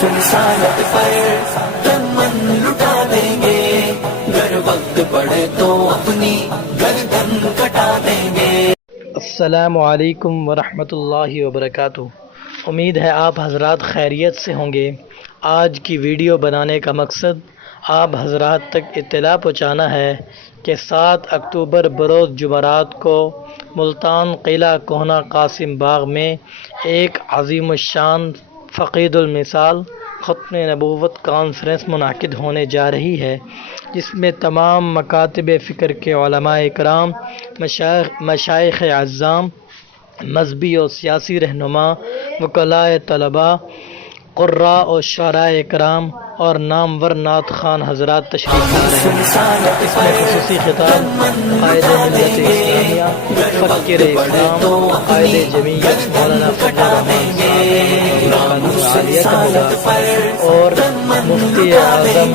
رسالت پر دمن لٹا دیں گے، گر وقت پڑے تو اپنی گردن کٹا دیں گے۔ السلام علیکم ورحمۃ اللہ وبرکاتہ۔ امید ہے آپ حضرات خیریت سے ہوں گے۔ آج کی ویڈیو بنانے کا مقصد آپ حضرات تک اطلاع پہنچانا ہے کہ 7 اکتوبر بروز جمعرات کو ملتان قلعہ کہنہ قاسم باغ میں ایک عظیم الشان فقید المثال ختم نبوت کانفرنس منعقد ہونے جا رہی ہے، جس میں تمام مکاتب فکر کے علماء اکرام، مشائخ عظام، مذہبی اور سیاسی رہنما، وکلاء طلباء، قراء اور شعراء اکرام اور نامور نعت خوان حضرات تشریف لا رہے ہیں۔ اس میں خصوصی خطاب قائد ملت اسلامیہ، فقید اکرام، قائد جمعیت مولانا اور مفتی اعظم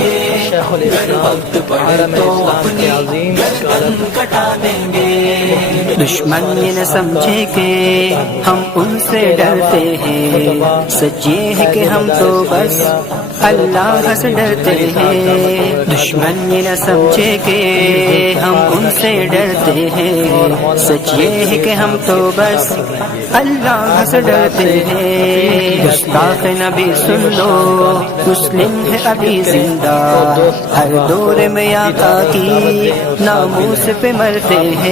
شیخ الاسلام عالم اسلام کے عظیم دشمن یہ نہ سمجھے کہ ہم ان سے ڈرتے ہیں، سچ یہ ہے کہ ہم تو بس اللہ سے ڈرتے ہیں۔ دشمن یہ نہ سمجھے کہ ہم ان سے ڈرتے ہیں، سچ یہ ہے کہ ہم تو بس اللہ سے ڈرتے ہیں۔ گستاخ نبی سن لو، مسلم ہے ابھی زندہ، ہر دور میں آقا کی ناموس پہ مرتے ہیں۔